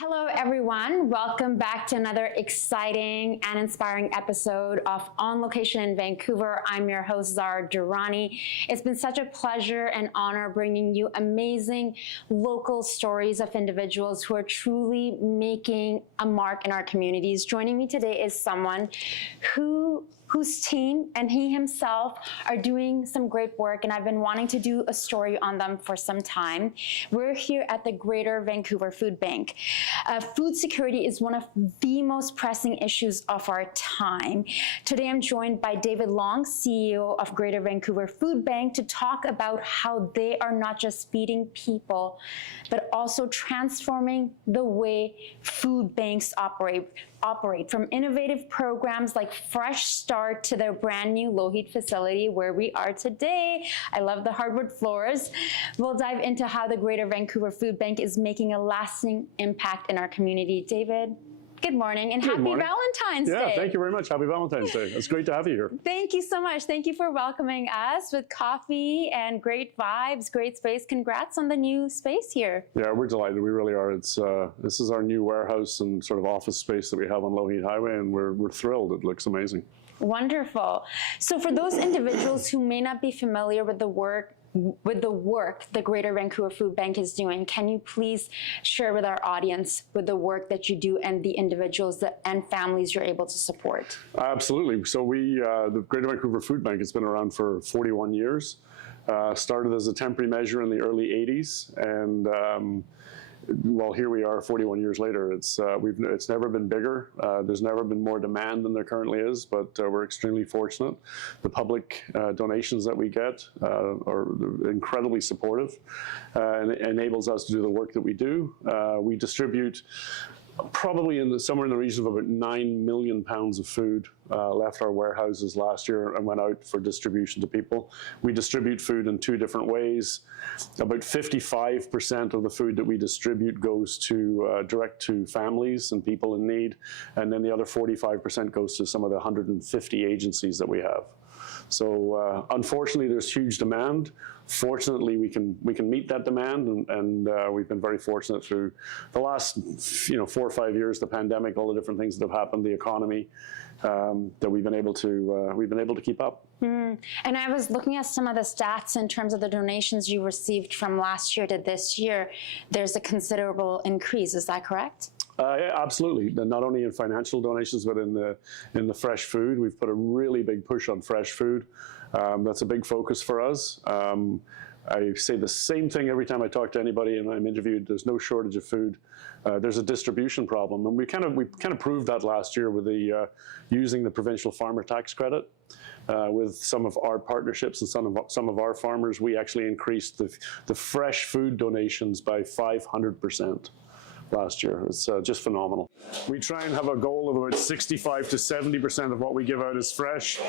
Hello everyone, welcome back to another exciting and inspiring episode of On Location in Vancouver. I'm your host Zara. It's been such a pleasure and honor bringing you amazing local stories of individuals who are truly making a mark in our communities. Joining me today is someone whose team and he himself are doing some great work, and I've been wanting to do a story on them for some time. We're here at the Greater Vancouver Food Bank. Food security is one of the most pressing issues of our time. Today I'm joined by David Long, CEO of Greater Vancouver Food Bank, to talk about how they are not just feeding people, but also transforming the way food banks operate from innovative programs like Fresh Start to their brand new Lougheed facility where we are today. I love the hardwood floors. We'll dive into how the Greater Vancouver Food Bank is making a lasting impact in our community. David, good morning and happy Valentine's Day. Yeah, thank you very much. Happy Valentine's Day. It's great to have you here. Thank you so much. Thank you for welcoming us with coffee and great vibes, great space. Congrats on the new space here. Yeah, we're delighted. We really are. It's this is our new warehouse and sort of office space that we have on Lougheed Highway, and we're thrilled. It looks amazing. Wonderful. So for those individuals who may not be familiar with the work the Greater Vancouver Food Bank is doing, can you please share with our audience with the work that you do and the individuals and families you're able to support? Absolutely. So the Greater Vancouver Food Bank has been around for 41 years. Started as a temporary measure in the early 80s, and well, here we are 41 years later. It's never been bigger. There's never been more demand than there currently is, but we're extremely fortunate. The public donations that we get are incredibly supportive and it enables us to do the work that we do. We distribute probably somewhere in the region of about 9 million pounds of food left our warehouses last year and went out for distribution to people. We distribute food in two different ways. About 55% of the food that we distribute goes to direct to families and people in need, and then the other 45% goes to some of the 150 agencies that we have. So unfortunately, there's huge demand. Fortunately, we can meet that demand, and we've been very fortunate through the last 4 or 5 years, the pandemic, all the different things that have happened, the economy, that we've been able to keep up. And I was looking at some of the stats in terms of the donations you received from last year to this year. There's a considerable increase. Is that correct? Yeah, absolutely. Not only in financial donations, but in the fresh food. We've put a really big push on fresh food. That's a big focus for us. I say the same thing every time I talk to anybody and I'm interviewed. There's no shortage of food. There's a distribution problem, and we kind of proved that last year with using the provincial farmer tax credit. With some of our partnerships and some of our farmers, we actually increased the fresh food donations by 500%. Last year. It's just phenomenal. We try and have a goal of about 65 to 70% of what we give out is fresh.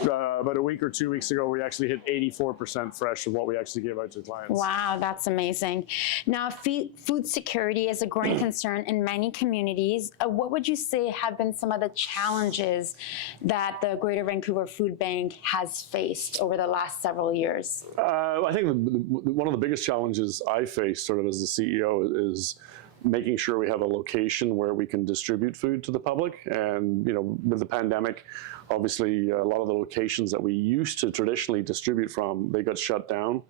About a week or 2 weeks ago, we actually hit 84% fresh of what we actually give out to clients. Wow, that's amazing. Now, food security is a growing concern in many communities. What would you say have been some of the challenges that the Greater Vancouver Food Bank has faced over the last several years? I think one of the biggest challenges I face sort of as the CEO is making sure we have a location where we can distribute food to the public. And with the pandemic, obviously a lot of the locations that we used to traditionally distribute from, they got shut down.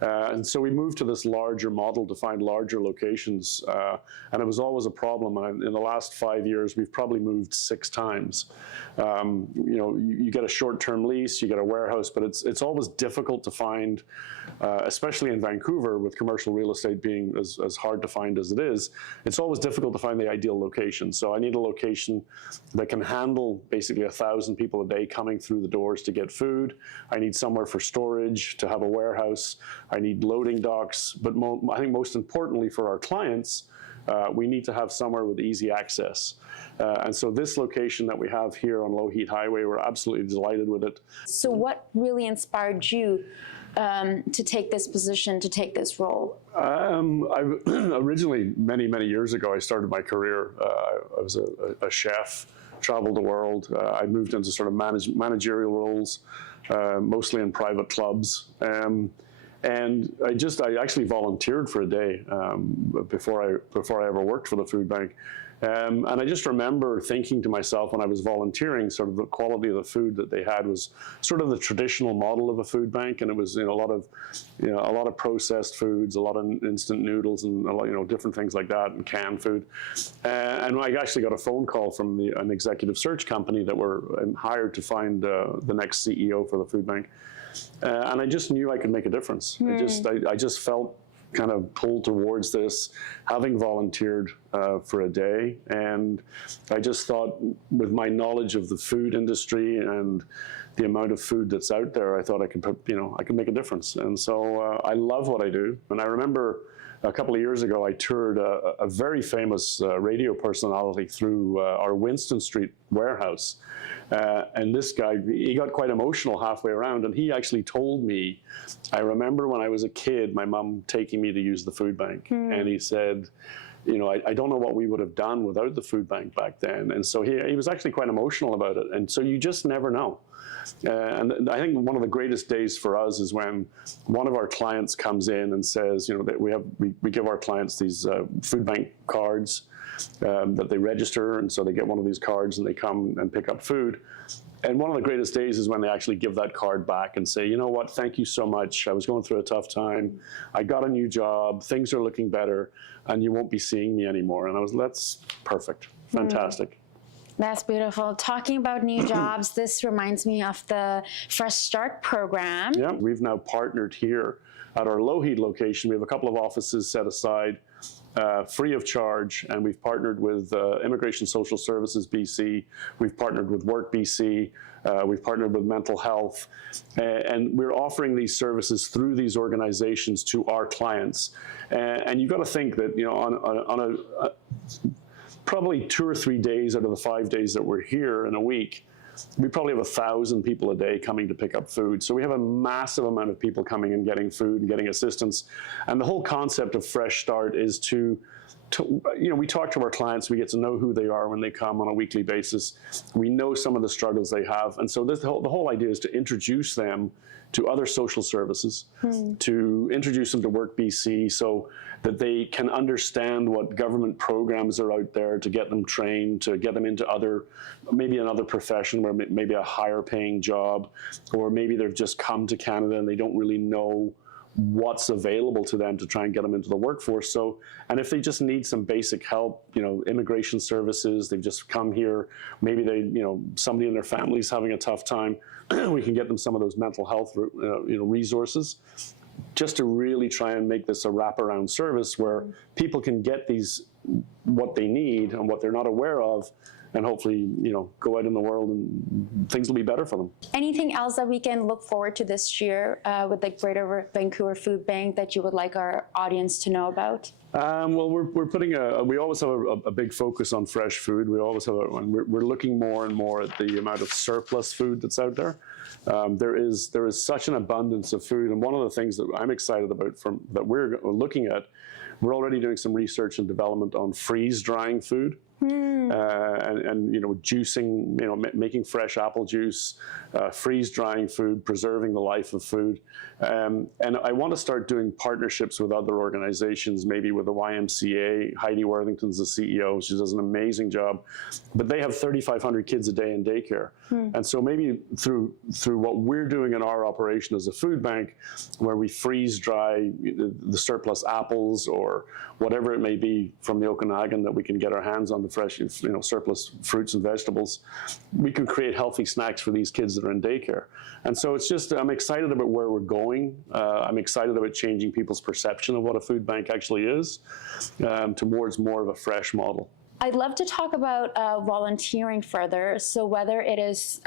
And so we moved to this larger model to find larger locations. And it was always a problem. And in the last 5 years, we've probably moved 6 times. You get a short-term lease, you get a warehouse, but it's always difficult to find, especially in Vancouver with commercial real estate being as hard to find as it is. It's always difficult to find the ideal location. So I need a location that can handle basically 1,000 people a day coming through the doors to get food. I need somewhere for storage, to have a warehouse. I need loading docks. But I think most importantly for our clients, we need to have somewhere with easy access. And so this location that we have here on Lougheed Highway, we're absolutely delighted with it. So what really inspired you to take this position, to take this role? Originally, many years ago, I started my career. I was a chef, traveled the world. I moved into sort of managerial roles, mostly in private clubs. And I actually volunteered for a day before I ever worked for the food bank. And I just remember thinking to myself when I was volunteering, sort of the quality of the food that they had was sort of the traditional model of a food bank, and it was a lot of processed foods, a lot of instant noodles, and a lot, different things like that, and canned food. And I actually got a phone call from an executive search company that were hired to find the next CEO for the food bank, and I just knew I could make a difference. I just felt kind of pulled towards this, having volunteered for a day. And I just thought, with my knowledge of the food industry and the amount of food that's out there, I thought I could make a difference. And so I love what I do. And I remember a couple of years ago, I toured a very famous radio personality through our Winston Street warehouse. And this guy, he got quite emotional halfway around, and he actually told me, I remember when I was a kid, my mom taking me to use the food bank. And he said, I don't know what we would have done without the food bank back then. And so he was actually quite emotional about it. And so you just never know. And I think one of the greatest days for us is when one of our clients comes in and says, that we give our clients these food bank cards that they register, and so they get one of these cards and they come and pick up food. And one of the greatest days is when they actually give that card back and say, you know what, thank you so much. I was going through a tough time. I got a new job. Things are looking better, and you won't be seeing me anymore. And that's perfect. Fantastic. That's beautiful. Talking about new jobs, this reminds me of the Fresh Start program. Yeah, we've now partnered here at our Lougheed location. We have a couple of offices set aside free of charge, and we've partnered with Immigration Social Services BC, we've partnered with Work BC, we've partnered with Mental Health, and we're offering these services through these organizations to our clients. And you've got to think that, on probably 2 or 3 days out of the 5 days that we're here in a week, we probably have 1,000 people a day coming to pick up food. So we have a massive amount of people coming and getting food and getting assistance. And the whole concept of Fresh Start is to we talk to our clients, we get to know who they are when they come on a weekly basis. We know some of the struggles they have. And so the whole idea is to introduce them to other social services, to introduce them to Work BC so that they can understand what government programs are out there, to get them trained, to get them into maybe another profession, where maybe a higher paying job, or maybe they've just come to Canada and they don't really know what's available to them to try and get them into the workforce. So, and if they just need some basic help, immigration services, they've just come here, maybe somebody in their family's having a tough time, we can get them some of those mental health, resources, just to really try and make this a wraparound service where people can get what they need and what they're not aware of, and hopefully, go out in the world and things will be better for them. Anything else that we can look forward to this year with the Greater Vancouver Food Bank that you would like our audience to know about? Well, we're putting we always have a big focus on fresh food. We always have we're looking more and more at the amount of surplus food that's out there. There is such an abundance of food, and one of the things that I'm excited about that we're looking at, we're already doing some research and development on freeze drying food. And juicing, making fresh apple juice, freeze drying food, preserving the life of food. And I want to start doing partnerships with other organizations, maybe with the YMCA. Heidi Worthington's the CEO. She does an amazing job. But they have 3,500 kids a day in daycare. And so maybe through what we're doing in our operation as a food bank, where we freeze dry the surplus apples or whatever it may be from the Okanagan that we can get our hands on, the fresh, surplus fruits and vegetables, we can create healthy snacks for these kids that are in daycare. And so it's just, I'm excited about where we're going. I'm excited about changing people's perception of what a food bank actually is towards more of a fresh model. I'd love to talk about volunteering further. So whether it is,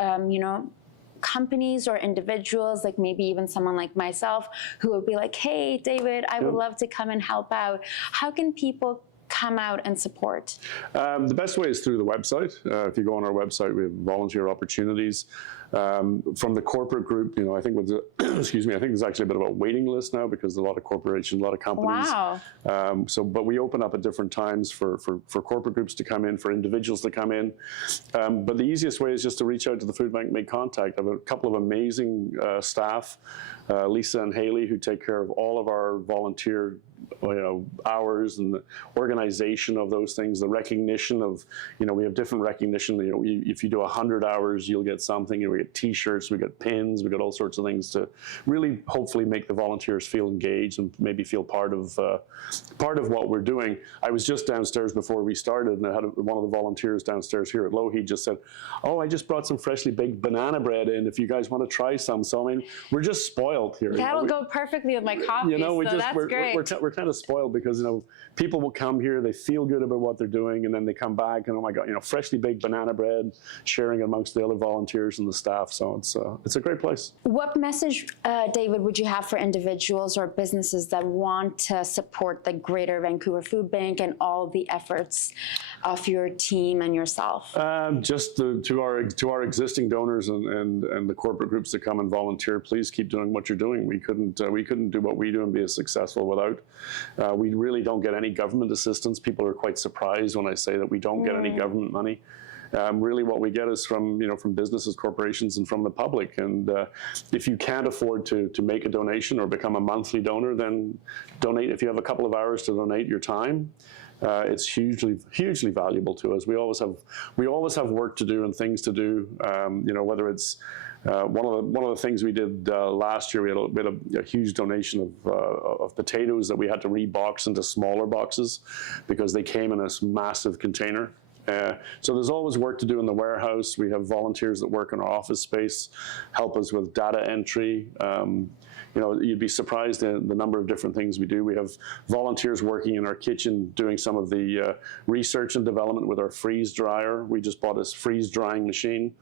companies or individuals, like maybe even someone like myself, who would be like, hey, David, I would love to come and help out. How can people come out and support? The best way is through the website. If you go on our website, we have volunteer opportunities. From the corporate group, I think with the, excuse me, I think there's actually a bit of a waiting list now because a lot of corporations, a lot of companies. Wow. But we open up at different times for corporate groups to come in, for individuals to come in. But the easiest way is just to reach out to the food bank, make contact. I have a couple of amazing staff, Lisa and Haley, who take care of all of our volunteer hours and the organization of those things, the recognition of, we have different recognition. If you do 100 hours, you'll get something. We get T-shirts, we get pins, we get all sorts of things to really hopefully make the volunteers feel engaged and maybe feel part of what we're doing. I was just downstairs before we started, and I had one of the volunteers downstairs here at Lougheed just said, "Oh, I just brought some freshly baked banana bread in. If you guys want to try some." So I mean, we're just spoiled here. That'll go perfectly with my coffee. That's great. We're kind of spoiled because people will come here, they feel good about what they're doing, and then they come back and, oh my God, freshly baked banana bread, sharing amongst the other volunteers and the staff. So it's a great place. What message, David, would you have for individuals or businesses that want to support the Greater Vancouver Food Bank and all the efforts of your team and yourself? Just to our existing donors and the corporate groups that come and volunteer, please keep doing what you're doing. We couldn't do what we do and be as successful without. We really don't get any government assistance. People are quite surprised when I say that we don't get any government money. Really what we get is from businesses, corporations, and from the public. And if you can't afford to make a donation or become a monthly donor, then donate. If you have a couple of hours to donate your time, it's hugely valuable to us. We always have work to do and things to do. Whether it's one of the things we did last year, we had a huge donation of potatoes that we had to rebox into smaller boxes because they came in this massive container. So there's always work to do in the warehouse. We have volunteers that work in our office space, help us with data entry. You'd be surprised at the number of different things we do. We have volunteers working in our kitchen doing some of the research and development with our freeze dryer. We just bought this freeze drying machine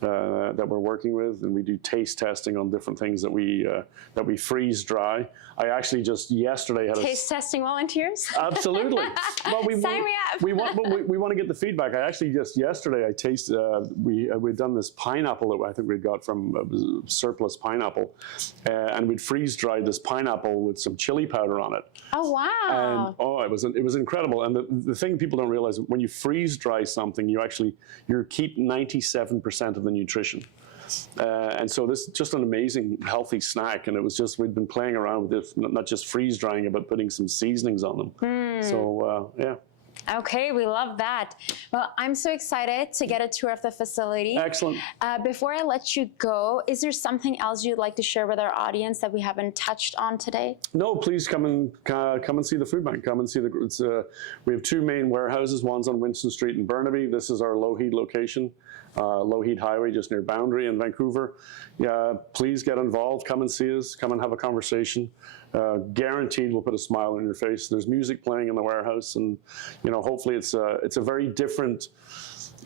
that we're working with, and we do taste testing on different things that we freeze dry. I actually just yesterday had taste testing volunteers. Absolutely. Well, Sign me up. we want to get the feedback. I actually just yesterday I tasted. We'd done this pineapple that I think we got from surplus pineapple, and we'd freeze dried this pineapple with some chili powder on it. Oh wow! And it was incredible. And the thing people don't realize, when you freeze dry something, you keep 97% of the nutrition. And so this is just an amazing healthy snack, and it was just, we'd been playing around with it, not just freeze drying it, but putting some seasonings on them. So yeah. Okay, we love that. Well, I'm so excited to get a tour of the facility. Excellent. Before I let you go, is there something else you'd like to share with our audience that we haven't touched on today? No, please come and see the food bank. Come and see we have two main warehouses. One's on Winston Street in Burnaby. This is our Lougheed location. Lougheed Highway, just near Boundary in Vancouver. Please get involved. Come and see us. Come and have a conversation. Guaranteed we'll put a smile on your face. There's music playing in the warehouse, and hopefully it's a very different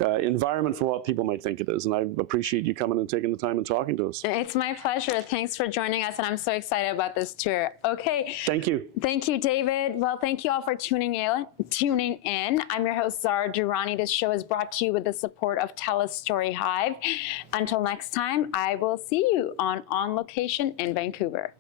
environment for what people might think it is. And I appreciate you coming and taking the time and talking to us. It's my pleasure. Thanks for joining us, and I'm so excited about this tour. Okay. Thank you. Thank you, David. Well, thank you all for tuning in. I'm your host, Zara Durrani. This show is brought to you with the support of TELUS StoryHive. Until next time, I will see you on Location in Vancouver.